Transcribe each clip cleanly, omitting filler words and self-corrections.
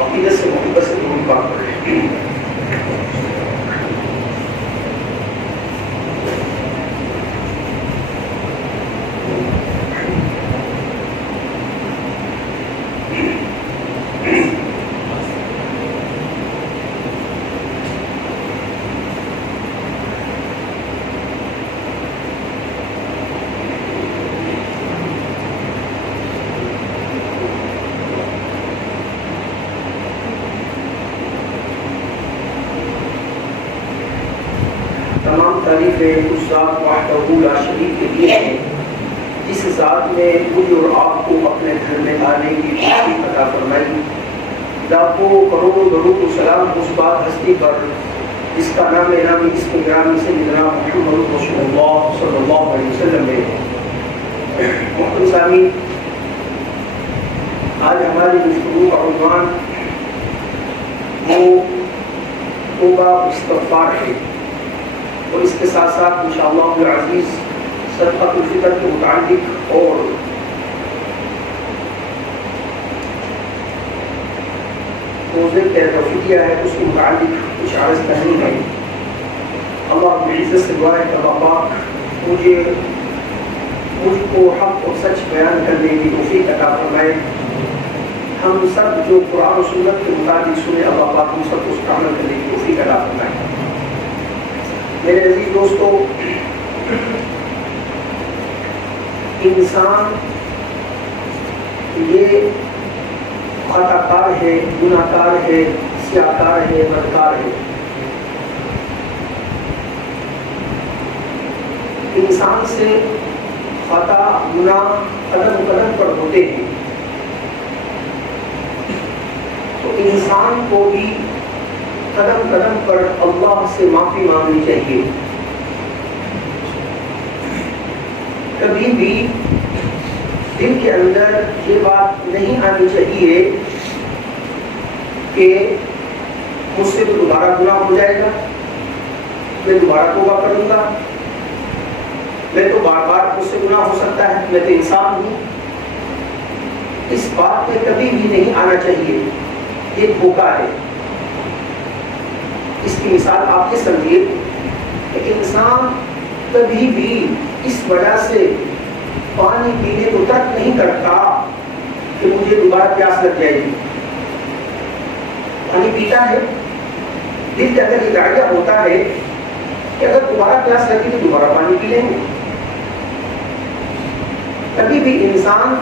عقیدت سے محبت سے درود پاک پڑھیں۔ تمام تعریفیں اس ذات وحدہ لا شریک کے لیے ہیں جس ذات نے مجھ اور آپ کو اپنے گھر میں آنے کی توفیق عطا فرمائی۔ لاکھوں کروڑوں درود و سلام اس بات ہستی پر جس کا نام نامی اس کے گرامی سے نگراں محمد رسول اللہ صلی اللہ علیہ وسلم ہے۔ محترم سامعین، آج ہماری گفتگو کا عنوان وہ توبہ و استغفار ہے، اور اس کے ساتھ ساتھ انشاءاللہ العزیز صدقۃ الفطر کے متعلق اور روزے کے فدیہ ہے اس کے متعلق کچھ عرض کرنی ہے۔ اللہ رب العزت سے دعا ہے کہ اللہ پاک مجھ کو حق اور سچ بیان کرنے کی توفیق عطا فرمائے۔ ہم سب جو قرآن و سنت کے مطابق سنے، اللہ پاک ہم سب کو اس پر عمل کرنے کی توفیق عطا فرمائے۔ میرے عزیز دوستو، انسان یہ خطا کار ہے، گناہ کار ہے، سیاہ کار ہے، بدکار ہے۔ انسان سے خطا گناہ قدم قدم پر ہوتے ہیں، تو انسان کو بھی قدم قدم پر اللہ سے معافی مانگنی چاہیے۔ کبھی بھی دل کے اندر یہ بات نہیں آنی چاہیے کہ مجھ سے تو دوبارہ گناہ ہو جائے گا، میں دوبارہ توبہ کروں گا، میں تو بار بار مجھ سے گناہ ہو سکتا ہے، میں تو انسان ہوں۔ اس بات میں کبھی بھی نہیں آنا چاہیے، یہ دھوکہ ہے۔ اس کی مثال آپ یہ سمجھیے کہ انسان کبھی بھی اس وجہ سے پانی پینے کو ترک نہیں کرتا کہ مجھے دوبارہ پیاس لگ جائے گی۔ پانی پیتا ہے، دل کے اندر یہ ارادہ ہوتا ہے کہ اگر دوبارہ پیاس لگی تو دوبارہ پانی پی لیں گے۔ کبھی بھی انسان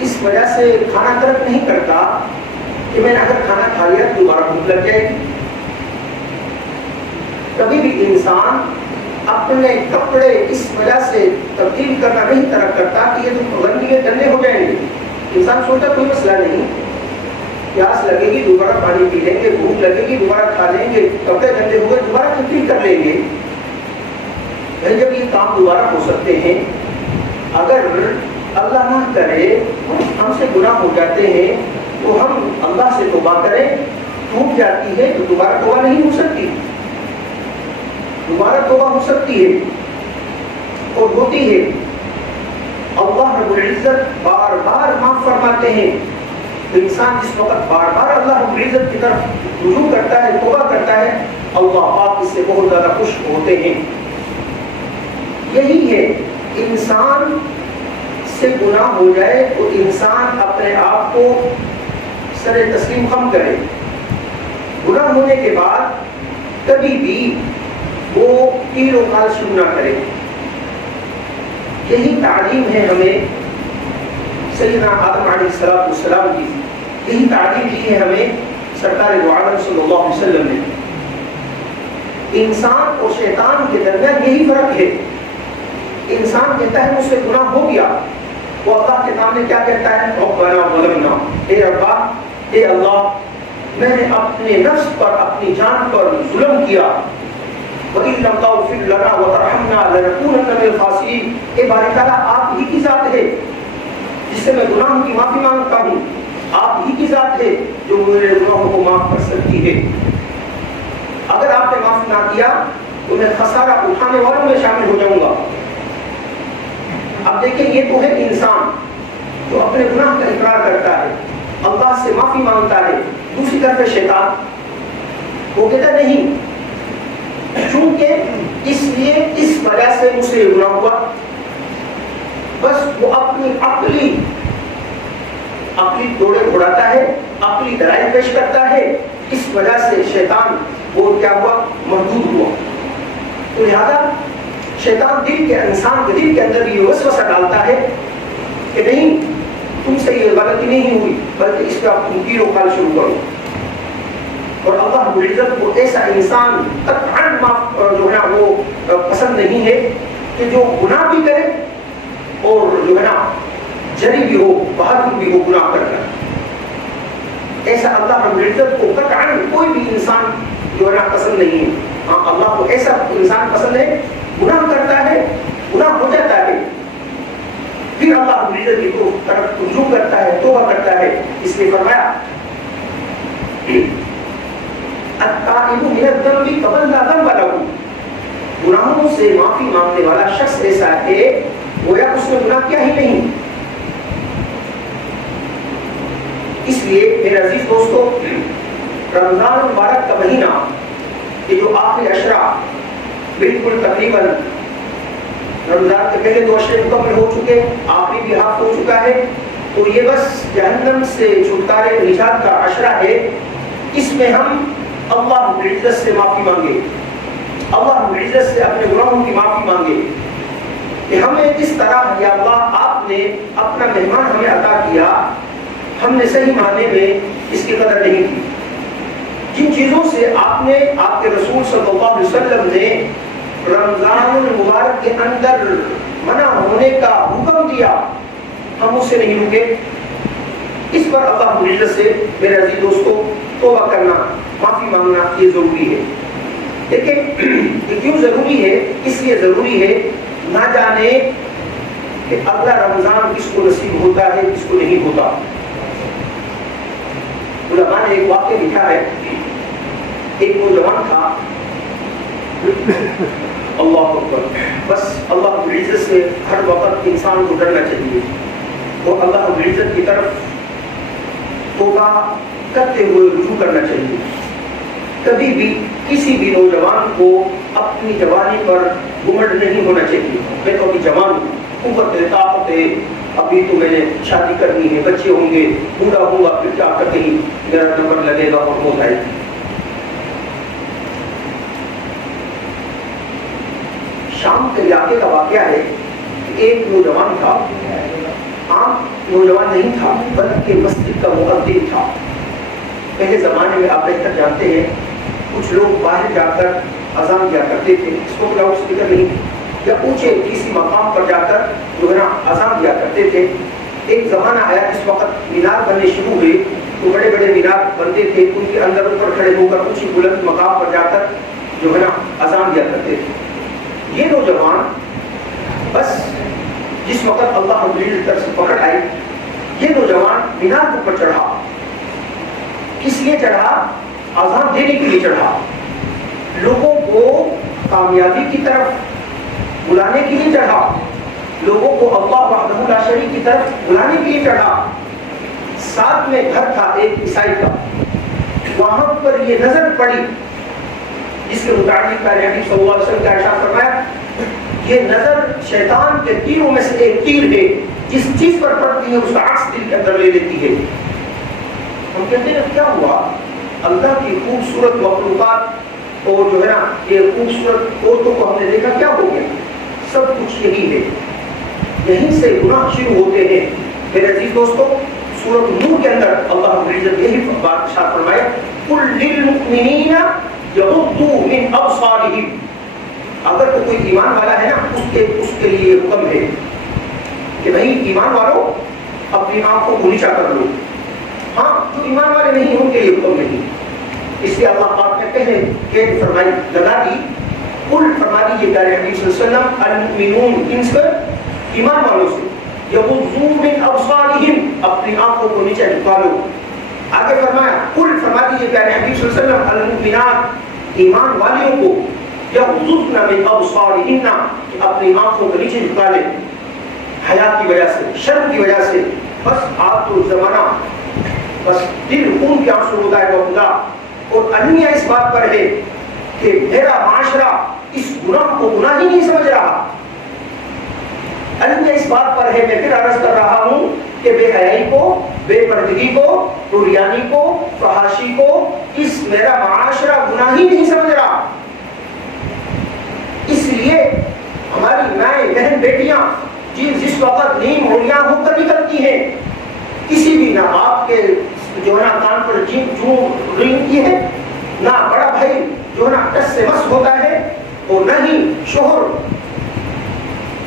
اس وجہ سے کھانا ترک نہیں کرتا کہ میں نے اگر کھانا کھا لیا تو دوبارہ بھوک لگ جائے گی۔ کبھی بھی انسان اپنے کپڑے اس وجہ سے تبدیل کرنا نہیں ترک کرتا کہ یہ تو گندگی گندے ہو جائیں گے۔ انسان سوچتا کوئی مسئلہ نہیں، پیاس لگے گی دوبارہ پانی پی لیں گے، بھوک لگے گی دوبارہ کھا لیں گے، کپڑے گندے ہوئے دوبارہ تبدیل کر لیں گے۔ جب یہ کام دوبارہ ہو سکتے ہیں، اگر اللہ نہ کرے ہم سے گناہ ہو جاتے ہیں تو ہم اللہ سے توبہ کریں، ٹوٹ جاتی ہے تو دوبارہ توبہ نہیں ہو سکتی، دوبارہ توبہ ہو سکتی ہے اور ہوتی ہے۔ اللہ رب العزت بار بار معاف فرماتے ہیں۔ انسان جس وقت بار بار اللہ رب العزت کی طرف رجوع کرتا ہے، توبہ کرتا ہے، اللہ پاک اس سے بہت زیادہ خوش ہوتے ہیں۔ یہی ہے، انسان سے گناہ ہو جائے تو انسان اپنے آپ کو سر تسلیم خم کرے۔ گناہ ہونے کے بعد کبھی بھی وہ کیل و کال شروع نہ کرے۔ یہی تعلیم ہے ہمیں سیدنا آدم علیہ السلام کی، یہی تعلیم دی ہے ہمیں سرکار دو عالم صلی اللہ علیہ وسلم نے۔ انسان اور شیطان کے درمیان یہی فرق ہے۔ انسان کہتا ہے مجھ سے گناہ ہو گیا، وہ اللہ کے سامنے کیا کہتا ہے؟ ربنا ظلمنا، اے ربا، اے اللہ، میں نے اپنے نفس پر، اپنی جان پر ظلم کیا، وَإِن لَّمْ تَغْفِرْ لَنَا وَتَرْحَمْنَا لَنَكُونَنَّ مِنَ الْخَاسِرِينَ۔ اے باری تعالیٰ، آپ ہی کی ذات ہے جس سے میں گناہوں کی معافی مانگتا ہوں، آپ ہی کی ذات ہے جو میرے گناہوں کو معاف کر سکتی ہے۔ اگر آپ نے معاف نہ کیا تو میں خسارہ اٹھانے والوں میں شامل ہو جاؤں گا۔ اب دیکھیں، یہ تو ہے انسان جو اپنے گناہ کا اقرار کرتا ہے، اللہ سے معافی مانگتا ہے، دوسری طرف شیطان وہ کہتا نہیں، چونکہ اس لیے اس وجہ سے مجھ سے یہ گناہ ہوا، بس وہ اپنی عقلی دوڑے اڑاتا ہے، عقلی دلائل پیش کرتا ہے، اس وجہ سے شیطان وہ کیا ہوا، محدود ہوا۔ تو لہذا شیطان انسان کے دل کے اندر بھی یہ وسوسہ ڈالتا ہے کہ نہیں، تم سے یہ غلطی نہیں ہوئی، بلکہ اس کا تم کیل و کال شروع کرو۔ اور اللہ رب العزت کو ایسا انسان قطعاً جو ہے وہ پسند نہیں ہے کہ جو گناہ بھی کرے اور جو ہے نا جری بھی ہو، بہادر بھی ہو گناہ کرنا۔ ایسا اللہ رب العزت کو قطعاً کوئی بھی انسان جو ہے نا پسند نہیں ہے۔ ہاں، اللہ کو ایسا انسان پسند ہے، گناہ کرتا ہے، گناہ ہو جاتا ہے، پھر اللہ رب العزت کی طرف رجوع کرتا ہے، توبہ کرتا ہے۔ اس لیے فرمایا التائب من الذنب کمن لا ذنب له، گناہوں سے معافی مانگنے والا شخص ایسا ہے گویا اس نے گناہ کیا ہی نہیں۔ اس لیے میرے عزیز دوستو، رمضان مبارک کا مہینہ، یہ جو آخری عشرہ بالکل تقریباً رمضان کے پہلے 2 عشرے مکمل ہو چکے، آخری بھی ہاف ہو چکا ہے، تو یہ بس جہنم سے چھٹکارے نجات کا عشرہ ہے۔ اس میں ہم اللہ رب العزت سے معافی مانگے، اللہ رب العزت سے اپنے گناہوں کی معافی مانگے کہ ہمیں اس طرح یا اللہ آپ نے اپنا مہمان ہمیں عطا کیا، ہم نے صحیح معنی میں اس کی قدر نہیں کی۔ جن چیزوں سے آپ نے، آپ کے رسول صلی اللہ علیہ وسلم نے رمضان المبارک کے اندر منع ہونے کا حکم دیا، ہم اس سے نہیں رکے۔ اس پر اللہ رب العزت سے میرے عزیز دوستو توبہ کرنا، معافی مانگنا یہ ضروری ہے۔ لیکن یہ کیوں ضروری ہے؟ اس لیے ضروری ہے نہ جانے کہ اگلا رمضان کس کو نصیب ہوتا ہے، کس کو نہیں ہوتا۔ علماء نے ایک واقعہ لکھا ہے، ایک نوجوان تھا، اللہ اکبر، بس اللہ رب العزت سے ہر وقت انسان کو ڈرنا چاہیے اور اللہ رب العزت کی طرف توبہ کرتے ہوئے رجوع کرنا چاہیے۔ کبھی بھی کسی بھی نوجوان کو اپنی جوانی پر گھمنڈ نہیں ہونا چاہیے۔ میں تو ابھی جوان ہوں، قوت ہے، طاقت ہے، ابھی تو میں نے شادی کرنی ہے، بچے ہوں گے، بوڑھا ہوں گا، پھر کیا کرتے ہی میرا نمبر لگے گا اور موت آئے گی۔ شام کے علاقے کا واقعہ ہے کہ ایک نوجوان تھا، عام نوجوان نہیں تھا بلکہ مسجد کا مؤذن تھا۔ پہلے زمانے میں آپ بہتر جانتے ہیں، کچھ لوگ باہر جا کر اذان دیا کرتے تھے، اس کو لاؤڈ اسپیکر نہیں، یا اونچے کسی مقام پر جا کر جو ہے نا اذان دیا کرتے تھے۔ ایک زمانہ آیا جس وقت مینار بننے شروع ہوئے، تو بڑے بڑے مینار بنتے تھے، ان کے اندر اوپر کھڑے ہو کر اونچی بلند مقام پر جا کر جو ہے نا اذان دیا کرتے تھے۔ یہ نوجوان بس جس وقت اللہ رب العزت کی طرف سے پکڑ آئی، یہ نوجوان مینار کے اوپر چڑھا۔ کس لیے چڑھا؟ اذان دینے کے لیے چڑھا، لوگوں کو کامیابی کی طرف بلانے کے لیے چڑھا، لوگوں کو اللہ وحدہ لا شریک کی طرف بلانے کے لیے چڑھا۔ ساتھ میں گھر تھا ایک عیسائی کا، وہاں پر یہ نظر پڑی جس کے متعلق پیارے حبیب صلی اللہ علیہ وسلم کا ارشاد فرمایا، یہ نظر شیطان کے تیروں میں سے ایک تیر ہے، جس چیز پر پڑتی ہے اس کا عکس دل کے اندر لے لیتی ہے۔ ہم کہتے ہیں کیا ہوا؟ اللہ کی خوبصورت مخلوقات اور جو ہے نا یہ خوبصورت عورتوں کو ہم نے دیکھا، کیا ہو گیا؟ سب کچھ یہی ہے، یہیں سے گناہ شروع ہوتے ہیں۔ میرے عزیز دوستو، سورۃ نور کے اندر اللہ رب العزت یہی بات ارشاد فرمایا، قل للمؤمنین یغضوا من ابصارہم، اگر کوئی ایمان والا ہے نا، اس کے لیے حکم ہے کہ بھائی ایمان والوں اپنی آنکھوں کو نیچا کر لو۔ ہاں، جو ایمان والے نہیں ان کے لیے حکم نہیں۔ اس لیے اللہ پاک نے پہلے قید فرمائی لگا دی، قل فرما دیجیے پیارے حبیب صلی اللہ علیہ وسلم، المؤمنون ان سے، ایمان والوں سے، یغضوا من ابصارہم، اپنی آنکھوں کو نیچے جھکا لو۔ آگے فرمایا، قل فرما دیجیے پیارے حبیب صلی اللہ علیہ وسلم، المؤمنات، ایمان والیوں کو، یغضضن من ابصارہن، اپنی آنکھوں کو نیچے جھکا لیں، حیا کی وجہ سے، شرم کی وجہ سے۔ بس آپ تو زمانہ بس دل خون کے آنسو ہوتا ہے وہ خدا. اور المیہ اس بات پر ہے کہ میرا معاشرہ اس گناہ کو گناہ ہی نہیں سمجھ رہا. المیہ اس بات پر ہے, میں پھر عرض کر رہا ہوں کہ بے حیائی کو, بے پردگی کو, ٹوریانی کو, فحاشی کو اس میرا معاشرہ گناہ ہی نہیں سمجھ رہا. اس لیے ہماری مائیں بہن بیٹیاں جس وقت نیم ہولیاں ہو کر نکلتی ہیں, کسی بھی نہ آپ کے جو ہے نا کان پر چون رینگتی ہے, نہ بڑا بھائی جو ہے نا ٹس سے مس ہوتا ہے, اور نہ ہی شوہر.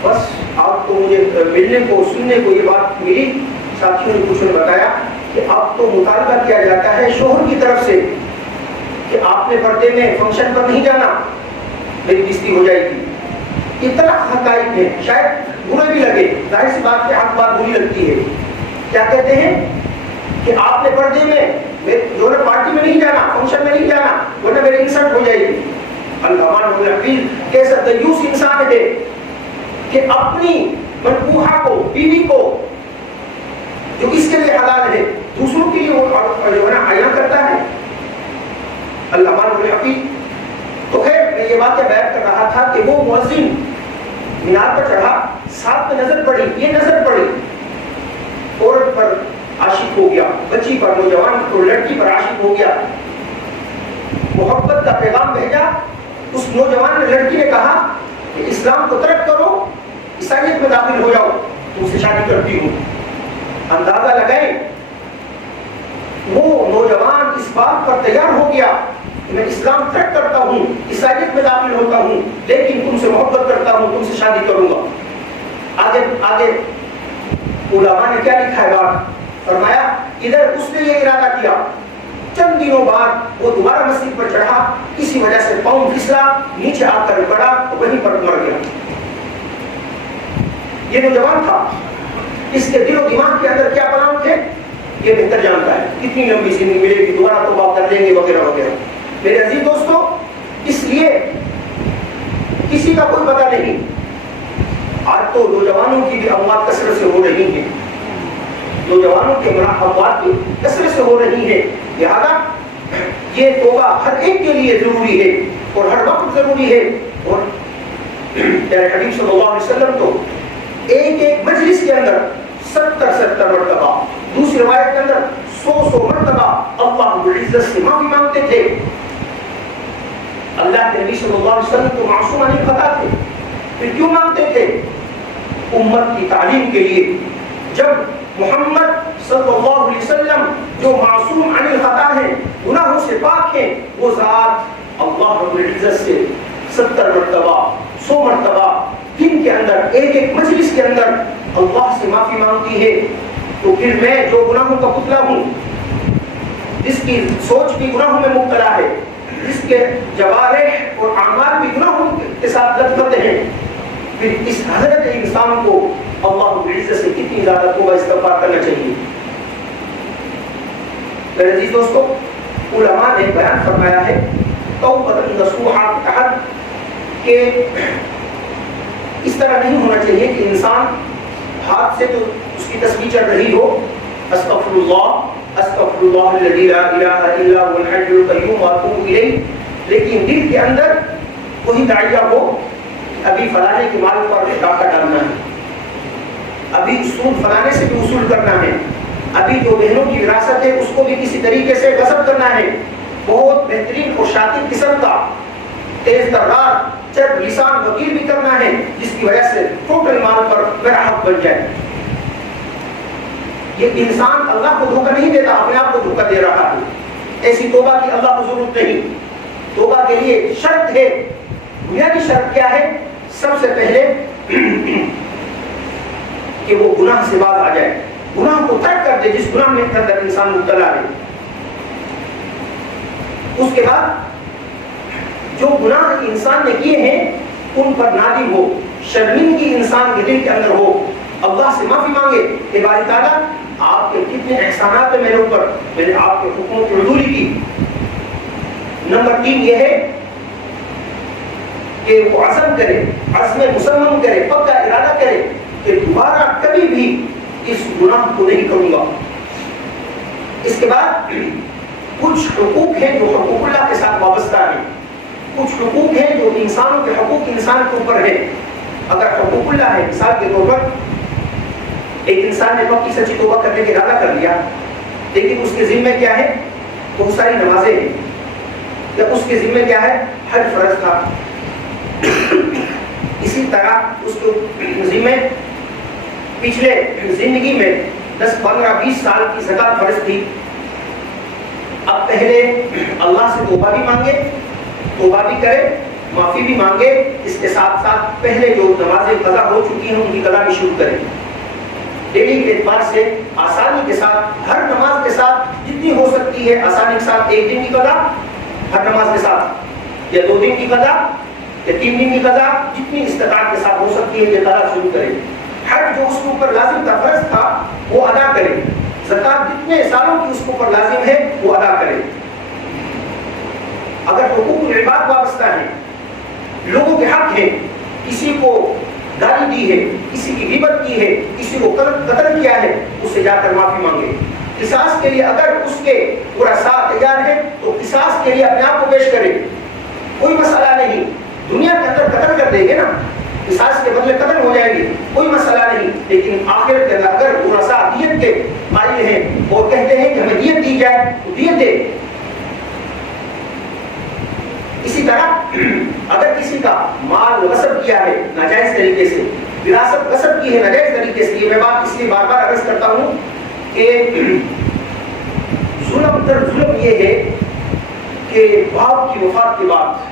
بس آپ کو مجھے ملنے کو سننے کو یہ بات ملی, ساتھیوں نے کچھ نے بتایا کہ اب تو مطالبہ کیا جاتا ہے شوہر کی طرف سے کہ آپ نے پردے میں فنکشن پر نہیں جانا, میری بےزتی ہو جائے گی. اتنا حقائق ہے, شاید برے بھی لگے, ظاہر سی بات کہ حق بات بری لگتی ہے. کیا کہتے ہیں کہ آپ نے پردے میں جو ہے پارٹی میں نہیں جانا, فنکشن میں نہیں جانا, ورنہ میری انسلٹ ہو جائے گی. اللہ حفیظ کیسا دیوس انسان ہے کہ اپنی منقوحہ کو, بیوی کو جو اس کے لیے حلال ہے, دوسروں کے لیے وہ جو ہے نا عیاں کرتا ہے. اللہ حفیظ. تو خیر میں یہ بات بیان کر رہا تھا کہ وہ مؤذن مینار پر چڑھا, ساتھ میں نظر پڑی, یہ نظر پڑی عورت پر عاشق ہو گیا, بچی پر, نوجوان کو, لڑکی پر عاشق ہو گیا. محبت کا پیغام بھیجا. اس نوجوان نے, لڑکی نے کہا کہ اسلام کو ترک کرو, عیسائیت میں داخل ہو جاؤ, تم سے شادی کرتی ہوں. اندازہ لگائیں وہ نوجوان اس بات پر تیار ہو گیا کہ میں اسلام ترک کرتا ہوں, عیسائیت میں داخل ہوتا ہوں, لیکن تم سے محبت کرتا ہوں, تم سے شادی کروں گا. آگے علماء نے کیا لکھا ہے بات, فرمایا ادھر اس نے یہ ارادہ کیا, چند دنوں بعد وہ دوبارہ مسجد پر چڑھا, کسی وجہ سے پاؤں پھسلا, نیچے آ کر پڑا, وہیں پر مر گیا. یہ نوجوان تھا, اس کے دل و دماغ کے اندر کیا پلان تھے یہ بہتر جانتا ہے, کتنی لمبی زندگی ملے گی, دوبارہ توبہ کر لیں گے وغیرہ وغیرہ. میرے عزیز دوستو, اس لیے کسی کا کوئی پتہ نہیں. آج تو نوجوانوں کی بھی اموات کثرت سے ہو رہی ہیں, نوجوانوں کے اموات بھی کثرت سے ہو رہی ہے. لہذا یہ توبہ ہر ایک کے لیے ضروری ہے اور ہر وقت ضروری ہے. اور پیارے حبیب صلی اللہ علیہ وسلم تو ایک ایک مجلس کے اندر 70 مرتبہ, دوسری روایت کے اندر 100 مرتبہ اللہ العزت سے معافی مانگتے تھے. اللہ کے نبی صلی اللہ علیہ وسلم تو معصوم عن الخطا تھے, پھر کیوں مانگتے تھے؟ امت کی تعلیم کے لیے. جب محمد صلی اللہ علیہ وسلم جو معصوم عن الخطا ہیں, گناہوں سے پاک ہیں, وہ ذات اللہ رب العزت سے 70 مرتبہ 100 مرتبہ دن کے اندر, ایک ایک مجلس کے اندر اللہ سے معافی مانگتی ہے. تو پھر میں جو گناہوں کا پتلا ہوں, جس کی سوچ بھی گناہوں میں مبتلا ہے, جس کے جوارح اور اعمال بھی گناہوں کے ساتھ لطفت ہیں, پھر اس حضرت انسان کو اللہ رب العزت سے کتنی زیادہ توبہ استغفار کرنا چاہیے. میرے عزیز دوستو, علماء نے بیان فرمایا ہے توبہ نصوحہ کے تحت کہ اس طرح نہیں ہونا چاہیے کہ انسان ہاتھ سے تو اس کی تسبیح چل رہی ہو, استغفر اللہ الذی لا الہ الا هو الحی القیوم واتوب الیہ, لیکن دل کے اندر وہی داعیہ ہو ابھی فلانے کے مال پر ڈاکہ ڈالنا ہے, ابھی سود فلانے سے بھی وصول کرنا ہے, ابھی جو بہنوں کی وراثت ہے اس کو بھی کسی طریقے سے غصب کرنا ہے. بہت بہترین اور شاطر قسم کا تیز ترار چرب لسان وکیل بھی کرنا ہے, جس کی وجہ سے ٹوٹل مال پر میرا حق بن جائے. یہ انسان اللہ کو دھوکہ نہیں دیتا, اپنے آپ کو دھوکہ دے رہا ہے. ایسی توبہ کی اللہ کو ضرورت نہیں. توبہ کے لیے شرط ہے, بنیادی شرط کیا ہے؟ سب سے پہلے کہ وہ گناہ سے باز آ جائے, گناہ کو ترک کر دے جس گناہ میں اندر انسان مبتلا ہے. اس کے بعد جو گناہ انسان نے کیے ہیں ان پر نادم ہو, شرمندگی انسان کے دل کے اندر ہو, اللہ سے معافی مانگے کہ باری تعالیٰ آپ کے کتنے احسانات ہیں میرے اوپر, میں نے آپ کے حکموں کی عدولی کی. نمبر 3 یہ ہے کہ وہ عزم کرے, عزم مصمم کرے, پکا ارادہ کرے, کہ, کہ دوبارہ کبھی بھی اس گناہ کو نہیں کروں گا. اس کے بعد کچھ حقوق ہیں جو حقوق اللہ کے ساتھ وابستہ ہیں، کچھ حقوق ہیں جو انسانوں کے حقوق انسان کے اوپر ہیں۔ اگر حقوق اللہ ہے، مثال کے طور پر ایک انسان نے وقت کی سچی توبہ کرنے کا ارادہ کر لیا، لیکن اس کے ذمہ کیا ہے؟ بہت ساری نمازیں ہیں، یا اس کے ذمہ کیا ہے؟ حج فرض تھا۔ اسی طرح اس کے ذمہ پچھلے زندگی میں 10 15 20 سال کی زکات فرض تھی۔ اب پہلے اللہ سے توبہ بھی مانگے، توبہ بھی کرے، معافی بھی مانگے، اس کے ساتھ ساتھ پہلے جو نمازیں قضا ہو چکی ہیں ان کی قضا بھی شروع کرے۔ ڈیلی کے اعتبار سے آسانی کے ساتھ ہر نماز کے ساتھ جتنی ہو سکتی ہے آسانی کے ساتھ 1 دن کی قضا ہر نماز کے ساتھ، یا 2 دن کی قضا، یا 3 دن کی قضا، جتنی استطاعت کے ساتھ ہو سکتی ہے یہ قضا شروع کرے۔ حج جو اس کے اوپر لازم تھا، فرض تھا، وہ ادا کرے۔ زکات جتنے سالوں کی اس کے اوپر لازم ہے وہ ادا کرے۔ اگر حقوق العباد وابستہ ہیں، لوگوں کے حق ہیں، کسی کو گالی دی ہے، کسی کی غیبت کی ہے، کسی کو قتل کیا ہے، اس سے جا کر معافی مانگے۔ قصاص کے لیے اگر اس کے ورثاء تیار ہے تو قصاص کے لیے اپنے آپ کو پیش کرے، کوئی مسئلہ نہیں۔ دنیا کے اندر قتل کر دیں گے نا، قصاص کے بدلے قتل ہو جائیں گے، کوئی مسئلہ نہیں، لیکن آخرت کے اندر اگر ورثاء دیت کے قائل ہیں اور کہتے ہیں کہ ہمیں دیت دی جائے تو دیت دے۔ اسی طرح اگر کسی کا مال غصب کیا ہے ناجائز طریقے سے، وراثت غصب کی ہے ناجائز طریقے سے، یہ میں بات اس لیے بار بار عرض کرتا ہوں کہ ظلم در ظلم یہ ہے کہ باپ کی وفات کے بعد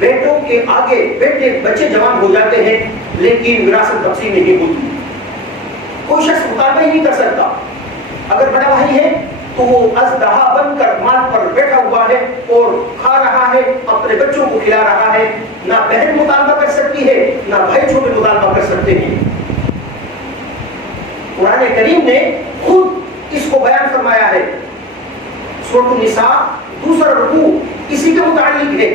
بیٹوں کے آگے بچے جوان ہو جاتے ہیں لیکن وراثت تقسیم نہیں ہوتی، کوئی شخص مطالبہ ہی نہیں کر سکتا۔ اگر بڑا بھائی ہے تو وہ ازدہا بن کر مال پر بیٹھا ہوا ہے اور کھا رہا ہے، اپنے بچوں کو کھلا رہا ہے، نہ بہن مطالبہ کر سکتی ہے نہ بھائی چھوٹے مطالبہ کر سکتے ہیں۔ قرآن کریم نے خود اس کو بیان فرمایا ہے، سورۃ النساء 2 رکوع اسی کے متعلق ہے۔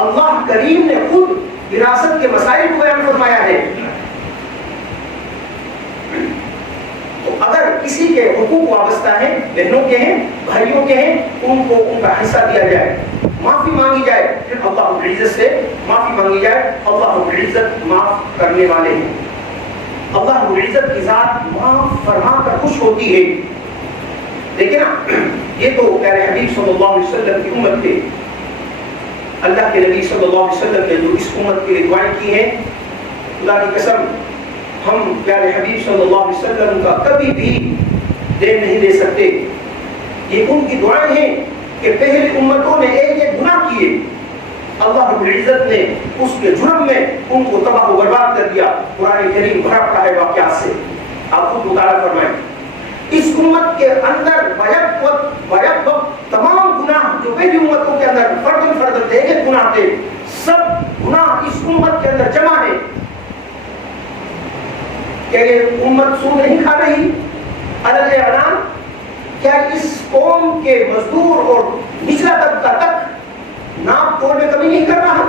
اللہ کریم نے خود وراثت کے مسائل کو بیان فرمایا ہے۔ تو اگر کسی کے حقوق وابستہ ہیں، بہنوں کے ہیں، بھائیوں کے ہیں، ان کو ان کا حصہ دیا جائے، معافی مانگی جائے، پھر اللہ رب العزت سے معافی مانگی جائے۔ اللہ رب العزت معاف کرنے والے ہیں، اللہ رب العزت کی ذات معاف فرما کر خوش ہوتی ہے۔ لیکن یہ تو پیارے حبیب صلی اللہ علیہ وسلم کی امت کے، اللہ کے نبی صلی اللہ علیہ وسلم نے جو اس امت کی دعائیں کی ہیں، خدا کی قسم ہم پیارے حبیب صلی اللہ علیہ وسلم کا کبھی بھی دین نہیں دے سکتے۔ یہ ان کی دعائیں ہیں کہ پہلی امتوں نے ایک ایک گناہ کیے، اللہ رب العزت نے اس کے جرم میں ان کو تباہ و برباد کر دیا۔ قرآن کریم بھرا پڑا ہے واقعات سے، آپ خود مطالعہ فرمائیں۔ اس امت کے اندر بیک وقت تمام گناہ جو پہلی امتوں کے اندر فرد تھے، ایک گناہ تھے، سب گناہ اس امت کے اندر جمع ہے۔ کیا یہ امت سود نہیں کھا رہی؟ علی اعلان کیا اس قوم کے مزدور اور نچلا طبقہ تک ناپ توڑ میں کمی نہیں کر رہا؟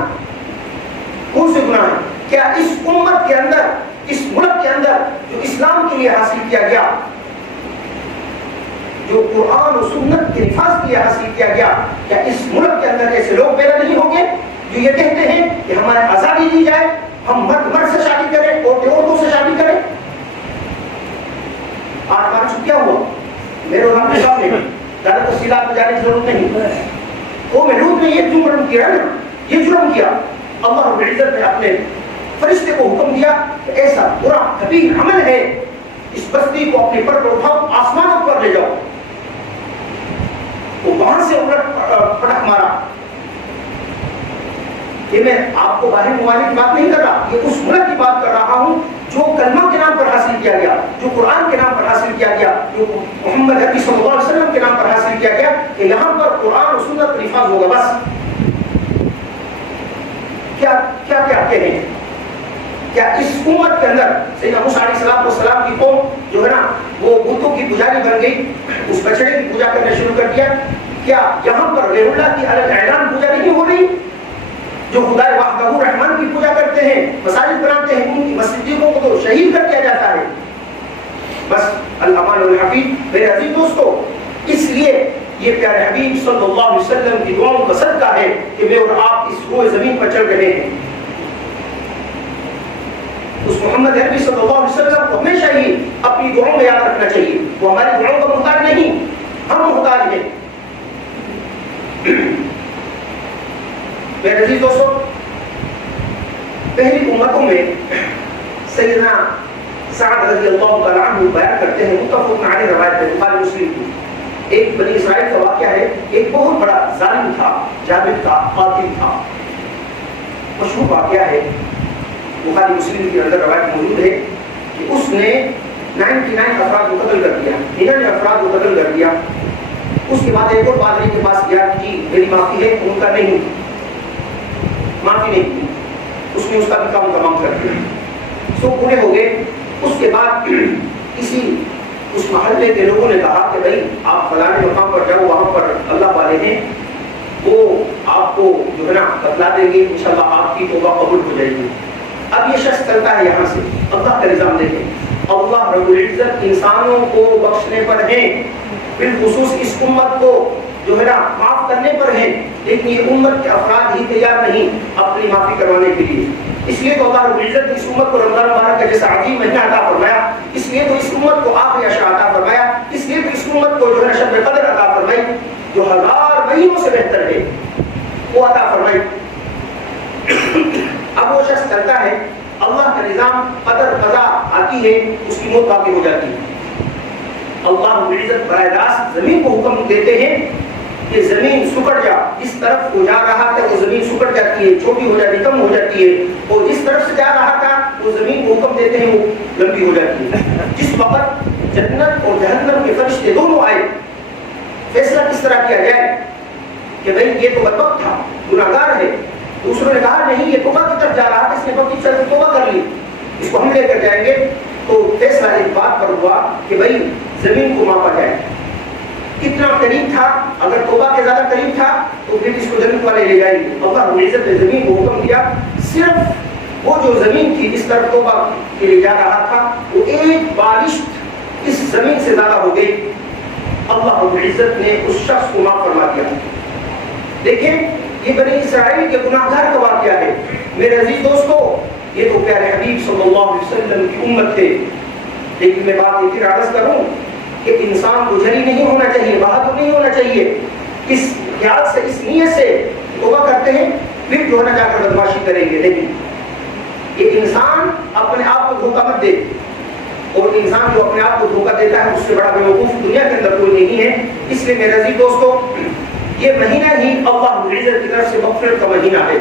کون سے گناہ ہیں؟ کیا اس امت کے اندر، اس ملک کے اندر جو اسلام کے لیے حاصل کیا گیا، جو قرآن و سنت کے نفاذ کے لیے حاصل کیا گیا، کیا اس ملک کے اندر ایسے لوگ پیدا نہیں ہوں گے جو یہ کہتے ہیں کہ ہمارے آزادی دی جائے، ہم مرد سے شادی کریں، عورتوں سے شادی کریں؟ آج ہمارا کیا ہوا میرے اور آپ کے سامنے، زیادہ تفصیلات میں جانے کی ضرورت نہیں۔ وہ لوط نے یہ جرم کیا نا، یہ جرم کیا، اللہ رب العزت نے اپنے فرشتے کو حکم دیا کہ ایسا برا کبیر عمل ہے، اس بستی کو اپنے پر اٹھاؤ، آسمانوں پر لے جاؤ۔ وہ وہاں سے پٹک مارا۔ یہ میں آپ کو باہر ممالک کی بات نہیں کر رہا، یہ اس ملک کی بات کر رہا ہوں جو کلمہ کے نام پر حاصل کیا گیا، جو قرآن کے نام پر حاصل کیا گیا، جو محمد عربی صلی اللہ علیہ وسلم کے نام پر حاصل کیا گیا، کہ یہاں پر قرآن و سنت نفاذ ہوگا بس۔ کیا کیا کہتے ہیں؟ کیا اس امت کے اندر سیدنا موسیٰ علیہ السلام کی قوم جو ہے نا وہ بتوں کی پجاری بن گئی، اس بچڑے کی پوجا کرنا شروع کر دیا؟ کیا یہاں پر غیر اللہ کی الگ اعلان پوجا نہیں ہو رہی؟ جو خدا وحدہ الرحمن کی پوجا کرتے ہیں، مساجد بناتے ہیں، ان کی مسجدوں کو تو شہید کر دیا جاتا ہے، بس الامان الحفیظ. میرے عزیز دوستو، اس لیے یہ پیارے حبیب صلی اللہ علیہ وسلم کی دعاؤں کا صدقہ ہے کہ میں اور آپ اس روئے زمین پر چل رہے ہیں. اس محمد عربی صلی اللہ علیہ وسلم کو ہمیشہ ہی اپنی دعاؤں میں یاد رکھنا چاہیے. وہ ہماری دعاؤں کا محتاج نہیں، ہم محتاج ہیں. میرے عزیز دوستو، پہلی امتوں میں سیدنا سعد رضی اللہ تعالیٰ عنہ بیان کرتے ہیں، متفق علیہ روایت ہے بخاری مسلم کی. ایک بنی اسرائیل کا واقعہ ہے. ایک بہت بڑا ظالم تھا، جابر تھا، قاتل تھا. مشہور واقعہ ہے، بخاری مسلم کے اندر روایت موجود ہے کہ اس نے 99 افراد کو قتل کر دیا، 99 افراد کو قتل کر دیا. اس کے بعد ایک اور پادری کے پاس گیا کہ جی میری معافی ہے، ان کا نہیں، معافی نہیں کی. اس نے اس کا بھی کام تمام کر دیا. سو پورے ہو گئے. اس کے بعد کسی اس محلے کے لوگوں نے کہا کہ بھائی آپ فلانے مقام پر جاؤ، وہاں پر اللہ والے ہیں، وہ آپ کو جو ہے نا بتلا دیں گے، انشاءاللہ آپ کی توبہ قبول ہو جائے گی. اب یہ شخص چلتا ہے یہاں سے. اللہ کا نظام دیکھیں، اللہ رب العزت انسانوں کو بخشنے پر ہیں، بالخصوص اس امت کو جو ہے نا معاف کرنے پر ہیں، لیکن یہ امت کے افراد ہی تیار نہیں اپنی معافی کروانے کے لیے. اس لیے تو اللہ رب العزت نے اس امت کو رمضان مبارک کا جیسا عظیم مہینہ عطا فرمایا، اس لیے تو اس امت کو آخری عشاء عطا فرمایا، اس لیے تو اس امت کو جو ہے شب قدر عطا فرمائی جو 1000 مہینوں سے بہتر ہے، وہ عطا فرمائی. اب وہ شخص چلتا ہے، اللہ کا نظام قدر قضا آتی ہے، اس کی موت باقی ہو جاتی ہے. اللہ رب العزت براہ راست زمین کو حکم دیتے ہیں کہ زمین سکڑ جا. جس طرف وہ جا رہا تھا وہ زمین سکڑ جاتی ہے، چھوٹی ہو جاتی ہے، کم ہو جاتی ہے. اور جس طرف سے جا رہا تھا وہ زمین کو حکم دیتے ہیں وہ لمبی ہو جاتی ہے. جس وقت جنت اور جہنم کے فرشتے دونوں آئے، فیصلہ کس طرح کیا جائے کہ بھئی یہ تو بدبخت تھا، گناہگار ہے. دوسروں نے کہا نہیں، یہ توبہ کی طرف جا رہا تھا، اس نے بہت سے توبہ کر لی، اس کو ہم لے کر جائیں گے. تو فیصلہ ایک بات پر ہوا کہ بھئی زمین کو ماپا جائے. کتنا قریب تھا؟ اگر توبہ کے زیادہ قریب تھا تو پھر اس کو جنت والے لے جائیں گے. اللہ رب العزت نے زمین کو حکم دیا، صرف وہ جو زمین تھی جس طرف توبہ کے لیے جا رہا تھا وہ ایک بالشت اس زمین سے زیادہ ہو گئی. اللہ رب العزت نے اس شخص کو معاف فرما دیا. دیکھیں یہ بنی اسرائیل کے گناہگار کا واقعہ ہے. میرے عزیز دوستو، یہ تو پیارے حبیب صلی اللہ علیہ وسلم کی امت تھے. لیکن میں بات یہ پھر عرض کروں کہ انسان کو جری نہیں ہونا چاہیے، بہادر نہیں ہونا چاہیے. اس خیال سے، اس نیت سے توبہ کرتے ہیں پھر جو ہے نا جا کر بدماشی کریں گے. لیکن یہ انسان اپنے آپ کو دھوکہ مت دے. اور انسان جو اپنے آپ کو دھوکہ دیتا ہے اس سے بڑا بیوقوف دنیا کے اندر کوئی نہیں ہے. اس لیے میرے عزیز دوستو، یہ مہینہ ہی اللہ رب العزت کی طرف سے مغفرت کا مہینہ ہے،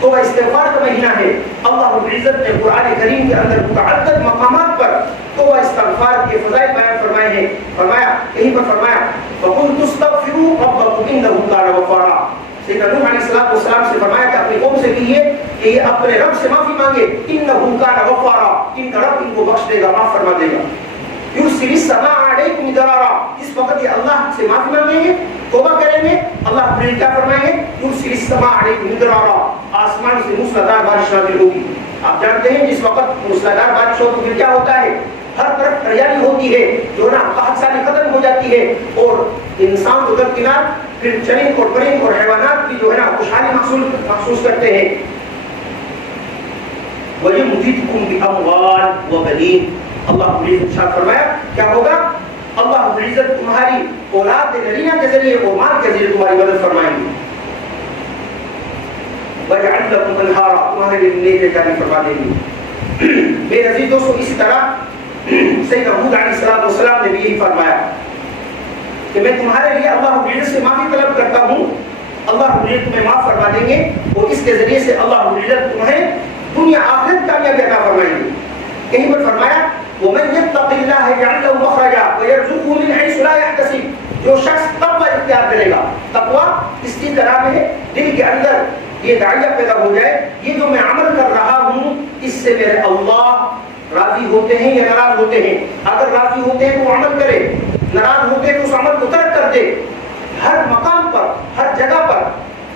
توبہ استغفار کا مہینہ ہے. اللہ رب العزت نے قرآن کریم کے اندر متعدد مقامات پر توبہ استغفار کے فضائل بیان فرمائے ہیں. فرمایا کہیں پر فرمایا فَقُلْتُ اسْتَغْفِرُوا رَبَّكُمْ إِنَّهُ كَانَ غَفَّارًا. سیدنا نوح علیہ السلام سے فرمایا کہ اپنی قوم سے کہیے کہ یہ اپنے رب سے معافی مانگے. إِنَّهُ كَانَ غَفَّارًا، ان کا رب ان کو بخش دے گا، معاف فرما دے گا. يُرْسِلِ السَّمَاءَ عَلَيْكُمْ مِدْرَارًا، اس وقت یہ اللہ سے معافی مانگیں گے، توبہ کریں گے، اللہ پھر کیا فرمائیں گے؟ يُرْسِلِ السَّمَاءَ عَلَيْكُمْ مِدْرَارًا، آسمان سے موسلادھار بارش نازل ہوگی. آپ جانتے ہیں جس وقت موسلادھار بارش ہو تو پھر کیا ہوتا ہے؟ ہر طرف ہریالی ہوتی ہے، جو نا قحط سالی ختم ہو جاتی ہے، اور انسان کو درکنار پھر چرند اور پرند اور حیوانات بھی جو ہے نا خوشحالی محسوس کرتے ہیں. وَيُمْدِدْكُمْ بِأَمْوَالٍ وَبَنِينَ، اللہ رب العزت ارشاد فرمایا کیا ہوگا؟ اللہ رب العزت تمہاری اولاد نرینہ کے ذریعے اور مال کے ذریعے تمہاری مدد فرمائیں گے. وَيَجْعَلْ لَكُمْ أَنْهَارًا، تمہارے لیے نیک جاری فرما دیں گے. میرے عزیز دوستو، اسی طرح سیدنا ہود علیہ السلام نے بھی یہی فرمایا کہ میں تمہارے لیے اللہ رب العزت سے معافی طلب کرتا ہوں، اللہ رب العزت تمہیں معاف فرما دیں گے، اور اس کے ذریعے سے اللہ رب العزت تمہیں دنیا آخرت کامیابی عطا فرمائیں گے. کہیں پر فرمایا وَمَنْ يَتَّقِ اللَّهَ يَجْعَلْ لَهُ مَخْرَجًا وَيَرْزُقْهُ مِنْ حَيْثُ لَا يَحْتَسِبُ. جو شخص تقوی اختیار کرے گا، تقوی اس کی طرح میں ہے دل کے اندر یہ داعیہ پیدا ہو جائے، یہ جو میں عمل کر رہا ہوں اس سے میرے اللہ راضی ہوتے ہیں یا ناراض ہوتے ہیں. اگر راضی ہوتے ہیں تو وہ عمل کرے، ناراض ہوتے ہیں تو اس عمل کو ترک کر دے. ہر مقام پر، ہر جگہ پر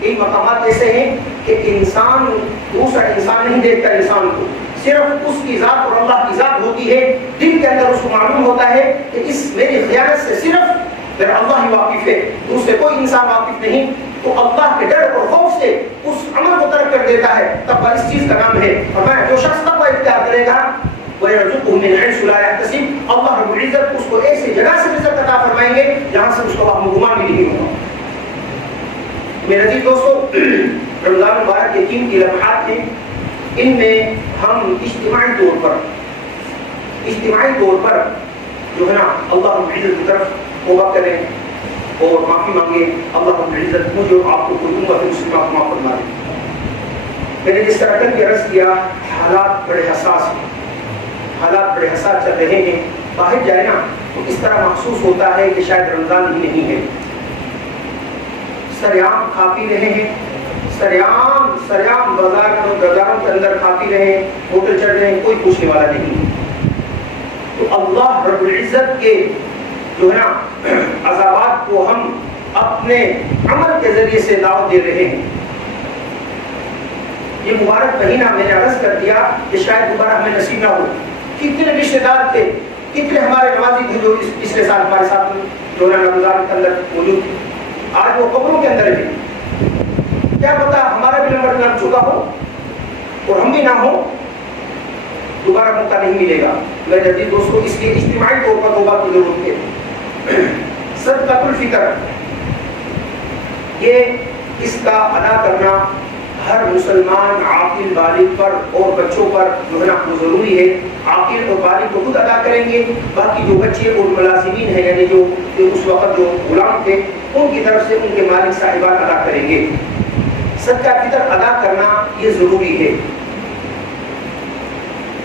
یہ مقامات ایسے ہیں کہ انسان دوسرا انسان نہیں دیکھتا، انسان کو صرف اس کی ذات اور اللہ کی ذات ہوتی ہے. دل کے اندر اس کو معلوم ہوتا ہے کہ اس میری خیانت سے صرف میرا اللہ ہی واقف ہے، دوسرے کوئی انسان واقف نہیں، تو اللہ کے ڈر اور خوف سے اس عمل کو ترک کر دیتا ہے، تب اس چیز کا نام ہے فرمایا جو شخص تقوی اختیار کرے گا وَيَرْزُقْهُ مِنْ حَيْثُ لَا يَحْتَسِبُ، اللہ رب العزت اس کو ایسی جگہ سے رزق عطا فرمائیں گے جہاں سے اس کو وہم گمان بھی نہیں ہوگا۔ میرے عزیز دوستو، رمضان مبارک کے قیمتی لمحات ہیں، ان میں ہم اجتماعی طور پر جو ہے نا اللہ رب العزت کی طرف توبہ کریں اور معافی مانگے، اللہ رب العزت مجھے اور آپ کو کوئی امت مسلمہ کو معاف فرما دے۔ میں نے جس طرح کہ عرض کیا، حالات بڑے حساس ہیں، حالات بڑے حساس چل رہے ہیں، باہر جائے نا تو اس طرح محسوس ہوتا ہے کہ شاید رمضان ہی نہیں ہے، سریعام کھا پی رہے ہیں، سریعام بازاروں کے اندر کھا پی رہے ہیں، ہوٹل چڑھ رہے ہیں، کوئی پوچھنے والا نہیں۔ تو اللہ رب العزت کے جو ہے نا عذابات کو ہم اپنے عمل کے ذریعے سے دعوت دے رہے ہیں۔ یہ مبارک مہینہ میں نے عرض کر دیا کہ شاید دوبارہ ہمیں نصیب نہ ہو۔ کتنے رشتے دار تھے، کتنے ہمارے نوازی تھے جو پچھلے سال ہمارے ساتھ جو ہے رمضان کے اندر موجود تھے، آج وہ قبروں کے اندر ہیں۔ کیا پتا ہمارا بھی نمبر لگ چکا ہو اور ہم بھی نہ ہو، دوبارہ موقع نہیں ملے گا۔ میرے عزیز دوستو، اس لیے اجتماعی طور پر توبہ کی ضرورت ہے۔ صدقۃ الفطر، یہ اس کا ادا کرنا ہر مسلمان عاقل بالغ پر اور بچوں پر جو ہے نا وہ ضروری ہے۔ عاقل اور بالغ کو خود ادا کریں گے، باقی جو بچے اور ملازمین ہیں یعنی جو اس وقت جو غلام تھے ان کی طرف سے ان کے مالک صاحبان ادا کریں گے۔ صدقہ فطر ادا کرنا یہ ضروری ہے۔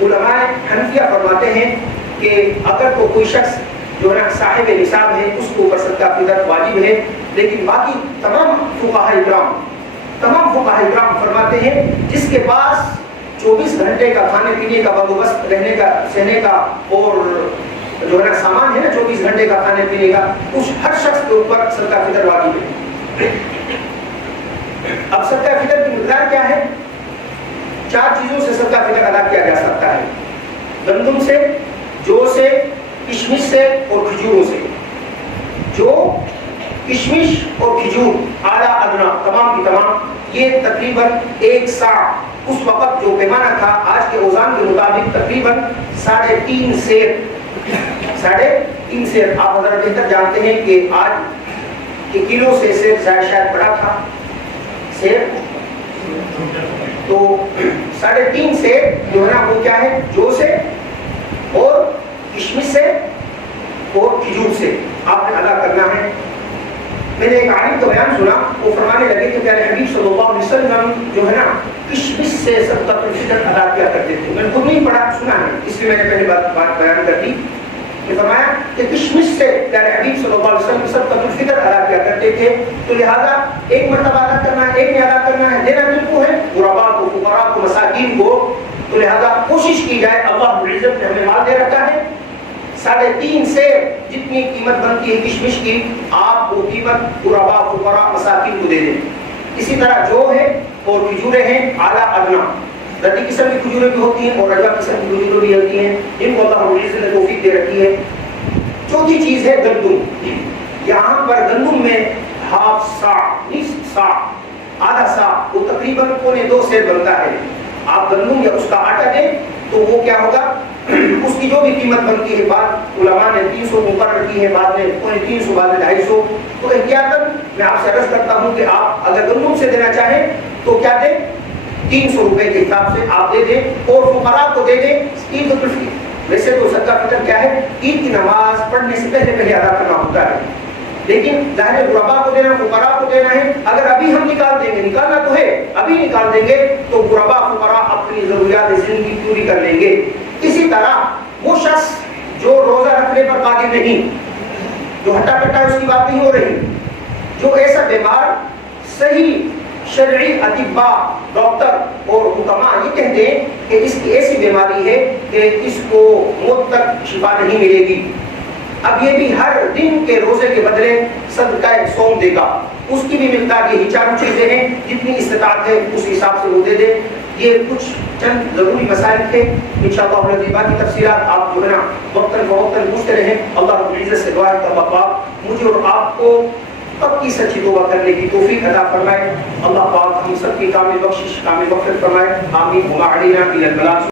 علماء حنفیہ فرماتے ہیں کہ اگر تو کوئی شخص جو ہے نا صاحب نصاب ہے اس کو اوپر صدقہ فطر واجب ہے، لیکن باقی تمام فقہاء کرام فرماتے ہیں جس کے پاس 24 گھنٹے کا کھانے پینے کا بندوبست، رہنے کا سہنے کا اور جو ہے نا سامان ہے نا 24 گھنٹے کا کھانے پینے کا، اس ہر شخص کے اوپر صدقہ فطر واجب ہے۔ اب صدقہ فطر کی مقدار کیا ہے؟ 4 چیزوں سے صدقہ فطر ادا کیا جا سکتا ہے: گندم سے، جو سے، کشمش سے اور کھجوروں سے۔ جو، کشمش اور کھجور اعلیٰ ادنا تمام کی تمام یہ تقریباً 1 سا، اس وقت جو پیمانہ تھا آج کے اوزان کے مطابق تقریباً 3.5 سیر۔ 3.5 سیر آپ حضرات بہتر جانتے ہیں کہ آج کے کلو سے سیر شاید بڑا تھا سیر، تو 3.5 سیر جو ہے نا وہ کیا ہے؟ جو سے اور کشمش سے اور کھجور سے آپ نے ادا کرنا ہے۔ میں نے ایک عالم کا بیان سنا، وہ فرمانے لگے کہ پیارے حبیب صلی اللہ علیہ وسلم جو ہے نا کشمش سے صدقۃ الفطر ادا کیا کرتے تھے۔ میں نے خود نہیں پڑھا، سنا ہے، اس لیے میں نے پہلی بات بیان کر دی کہ فرمایا کہ کشمش سے پیارے حبیب صلی اللہ علیہ وسلم صدقۃ الفطر ادا کیا کرتے تھے، تو لہذا ایک مرتبہ ادا کرنا ہے، ایک میں ادا کرنا ہے، دینا کن کو ہے؟ غرباء کو، فقراء کو، مساکین کو۔ تو لہذا کوشش کی جائے، اللہ رب العزت نے ہمیں مال دے رکھا ہے، 3.5 سیر جتنی قیمت بنتی ہے کشمش کی، آپ وہ قیمت غرباء، فقراء، مساکین کو دے دیں۔ اسی طرح جو ہے اور کھجوریں ہیں اعلیٰ ادنا، رتی قسم کی کھجوریں بھی ہوتی ہیں اور رجا قسم کی کھجوریں بھی ہوتی ہیں، جن کو اللہ رب العزت نے توفیق دے رکھی ہے۔ چوتھی چیز ہے گندم۔ یہاں پر گندم میں ہاف سا، نصف سا، آدھا سا، وہ تقریباً 1.25 سیر بنتا ہے۔ آپ گندم یا اس کا آٹا دیں تو وہ کیا ہوگا؟ اس کی جو بھی قیمت بنتی ہے، بعد علماء نے 300 مقرر کی ہے، بعد میں 350، بعد میں 250۔ تو احتیاطاً میں آپ سے عرض کرتا ہوں کہ آپ اگر گندم سے دینا چاہیں تو کیا دیں؟ 300 روپے کے حساب سے آپ دے دیں اور فقراء کو دے دیں عید الفطر۔ ویسے تو صدقہ فطر کیا ہے؟ عید کی نماز پڑھنے سے پہلے ادا کرنا ہوتا ہے، لیکن ظاہر غرباء کو دینا، فقراء کو دینا ہے۔ اگر ابھی ہم نکال دیں گے، نکالنا تو ہے، ابھی نکال دیں گے تو غرباء فقراء اپنی ضروریات زندگی پوری کر لیں گے۔ اسی طرح وہ شخص جو روزہ رکھنے پر قادر نہیں، جو ہٹا کٹا اس کی بات نہیں ہو رہی، جو ایسا بیمار، صحیح شرعی اطباء، ڈاکٹر اور حکماء یہ کہتے ہیں کہ اس کی ایسی بیماری ہے کہ اس کو موت تک شفا نہیں ملے گی، اب یہ بھی ہر دن کے روزے کے بدلے صدقہ صوم دے گا۔ اس کی بھی مقدار یہی 4 چیزیں ہیں، جتنی استطاعت ہے اس حساب سے وہ دے دے۔ یہ کچھ چند ضروری مسائل تھے. انشاءاللہ العزیز باقی تفصیلات آپ جو ہے نا وقتاً فوقتاً پوچھتے رہیں. اللہ رب العزت سے دعا ہے کہ اللہ پاک مجھے اور آپ کو پکی سچی توبہ کرنے کی توفیق عطا فرمائے. اللہ پاک ہم سب کی کامل بخشش کامل مغفرت فرمائے. آمین. وما علینا الا البلاغ.